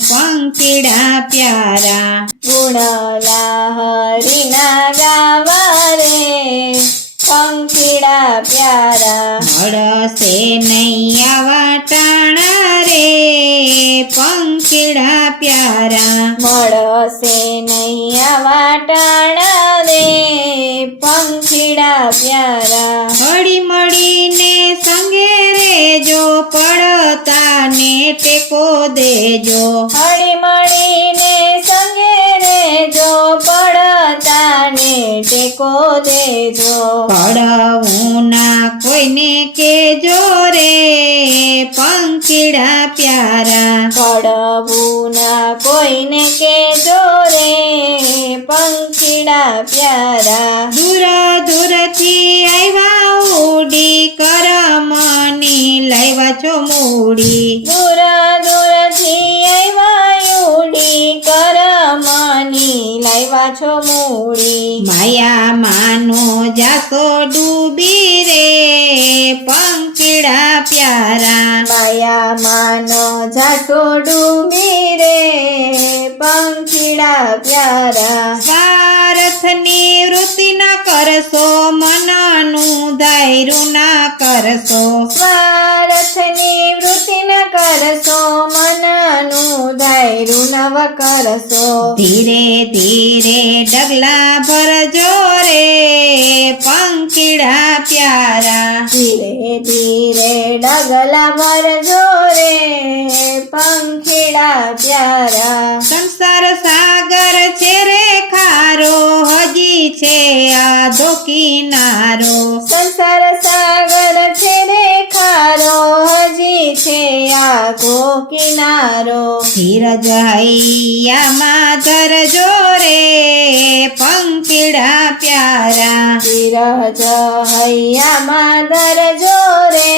પંખીડા પ્યારા ગુણલા હરિના ગાવા રે પંખીડા પ્યારા મળશે નહીં આવા ટાણા રે પંખીડા પ્યારા મળશે નહીં આવા ટાણા રે પંખીડા પ્યારા હળી મળીને સંગે રેજો પડતા ને ટેકો દેજો હળી મળીને સંગે રેજો પડતા ને ટેકો દેજો પડવું ના કોઈને કેજો રે પંખીડા પ્યારા પડવું ના કોઈને કેજો રે પંખીડા પ્યારા દૂર દૂરથી આવ્યા ઉડી કરમની લાવ્યા છો મૂડી દૂર દૂરથી આવ્યા ઉડી કરમની લાવ્યા છો મૂડી માયા માનો જાસો ડૂબી રે પંખીડા પ્યારા માયા માનો જાતો ડૂબી રે પંખીડા પ્યારા સ્વાર્થની વૃત્તિ ના કરશો મનનું ધાર્યું ના કરશો સ્વાર્થની વૃત્તિ ન કરશો મનનું ધૈર્યું નવ કરશો ધીરે ધીરે ડગલા ભરજો રે પંખીડા પ્યારા ધીરે ધીરે ડગલા ભરજો રે પંખીડા પ્યારા સંસાર સાગર છે રે ખારો હજી છે આધો કિનારો સંસાર સાગર છે રે ખારો હજી છે આગો કિનારો ધીરજ હૈયામાં ધરજો રે પંખીડા પ્યારા ધીરજ હૈયામાં ધરજો રે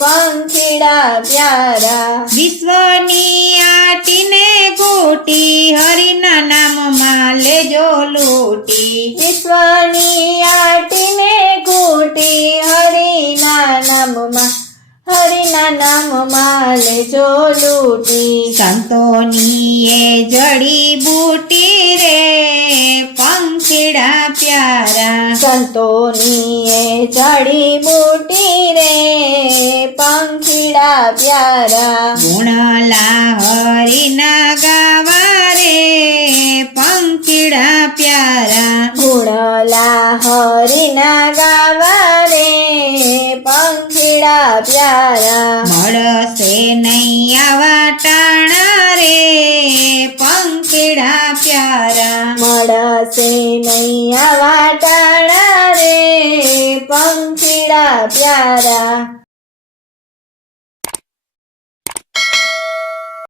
પંખીડા પ્યારા વિશ્વની આટીને ઘૂટી હરિના નામમાં લેજો લૂટી વિશ્વની આટીને ઘૂટી હરિના નામમાં લેજો લૂટી સંતોની એ જડી બૂટી રે પંખીડા પ્યારા સંતોની એ જડી બૂટી રે પંખીડા પ્યારા ગુણલા હરિના ગાવા રે પંખીડા પ્યારા ગુણલા હરિના ગાવા રે પંખીડા પ્યારા મળશે નહીં આવા ટાણા રે પંખીડા પ્યારા મળશે નહીં આવા ટાણા રે પંખીડા પ્યારા